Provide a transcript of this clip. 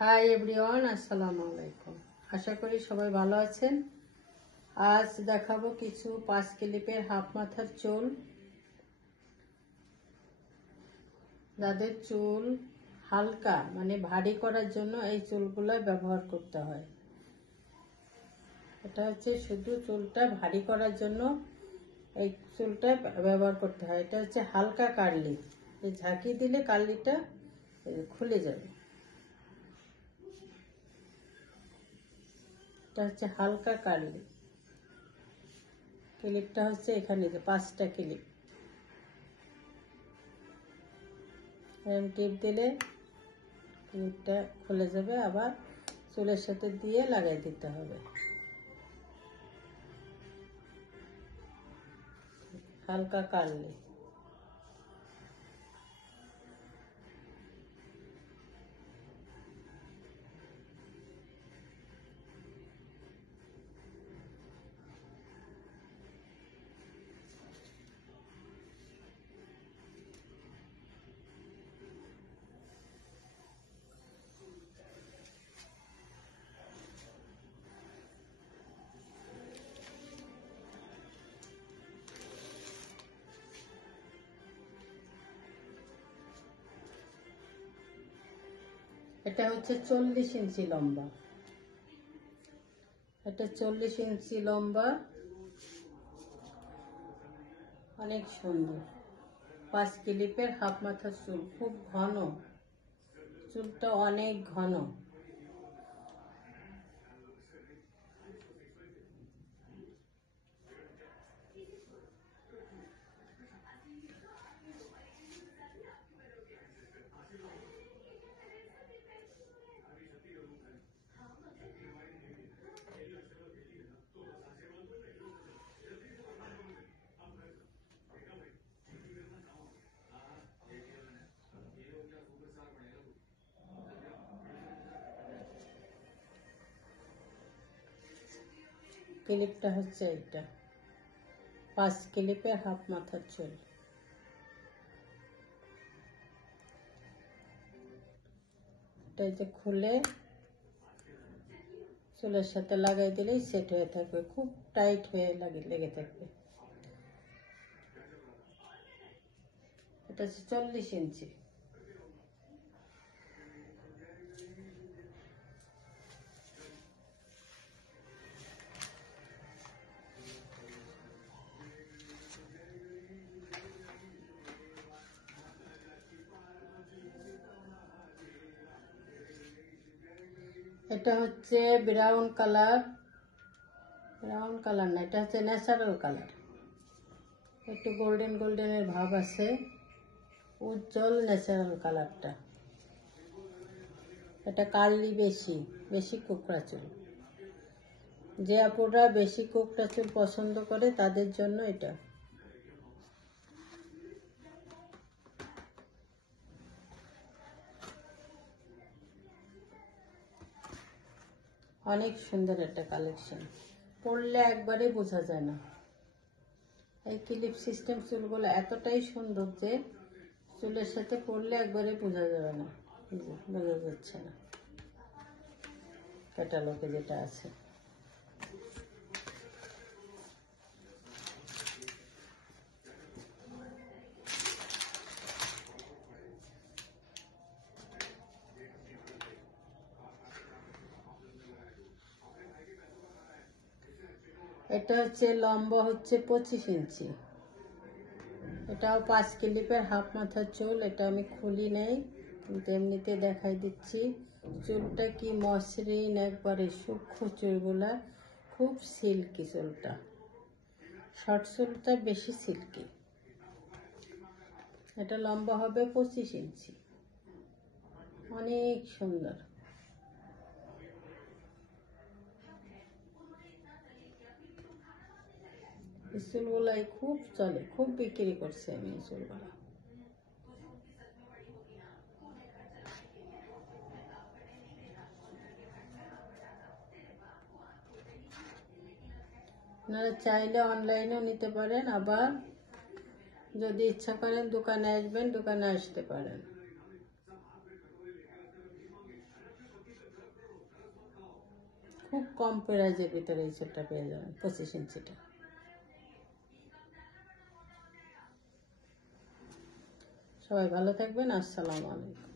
Hi everyone, আসসালামু আলাইকুম। আশা করি সবাই ভালো আছেন। আজ দেখাবো কিছু 5 ক্লিপের হাফ মাথার চুল। যাদের চুল হালকা মানে ভারী করার জন্য এই চুলগুলো ব্যবহার করতে হয়। এটা হচ্ছে শুধু চুলটা ভারী করার জন্য এই চুলটা ব্যবহার করতে হয়। এটা হচ্ছে হালকা কার্লি, এই ঝাঁকি দিলে কার্লিটা খুলে যাবে। এটা হচ্ছে হালকা কার্লি। ক্লিপটা হচ্ছে এখানে, যে 5টা ক্লিপ টিপ দিলে ক্লিপটা খুলে যাবে, আবার চুলের সাথে দিয়ে লাগাই দিতে হবে। হালকা কার্লি। এটা হচ্ছে 40 ইঞ্চি লম্বা। এটা 40 ইঞ্চি লম্বা, অনেক সুন্দর। 5 ক্লিপের হাফ মাথার চুল, খুব ঘন, চুলটা অনেক ঘন। ক্লিপটা হচ্ছে এটা 5 ক্লিপের হাফ মাথার চুল। এটা যে খুলে চুলের সাথে লাগাই দিলেই সেট হয়ে থাকবে, খুব টাইট হয়ে লেগে থাকবে। এটা হচ্ছে 40 ইঞ্চি। এটা হচ্ছে ব্রাউন কালার, না, এটা হচ্ছে ন্যাচারাল কালার। একটু গোল্ডেন গোল্ডেনের ভাব আছে, উজ্জ্বল ন্যাচারাল কালারটা। এটা কার্লি, বেশি কোকড়া চুল। যে আপুরা বেশি কোকড়া চুল পছন্দ করে তাদের জন্য এটা। অনেক সুন্দর একটা কালেকশন, পরলে একবারে বোঝা যায় না। এই ক্লিপ সিস্টেম চুলগুলো এতটাই সুন্দর যে চুলের সাথে পরলে একবারে বোঝা যাবে না, বোঝা যাচ্ছে না ক্যাটালগে যেটা আছে। এটা হচ্ছে লম্বা হচ্ছে 25 ইঞ্চি। এটাও 5 ক্লিপের হাফ মাথার চুল। এটা আমি খুলি নেই, কিন্তু এমনিতে দেখাই দিচ্ছি। চুলটা কি মসৃণ, একবারে সূক্ষ্ম চুলগুলা, খুব সিল্কি চুলটা। শর্ট চুলটা বেশি সিল্কি। এটা লম্বা হবে 25 ইঞ্চি, অনেক সুন্দর। এই চুলগুলাই খুব চলে, খুব বিক্রি করছে আমি এই চুলগুলা। আপনারা চাইলে অনলাইনেও নিতে পারেন, আবার যদি ইচ্ছা করেন দোকানে আসবেন, দোকানে আসতে পারেন। খুব কম প্রাইজের ভিতরে এই চুলটা পেয়ে যাবেন, 25 ইঞ্চিটা। সবাই ভালো থাকবেন। আসসালামু আলাইকুম।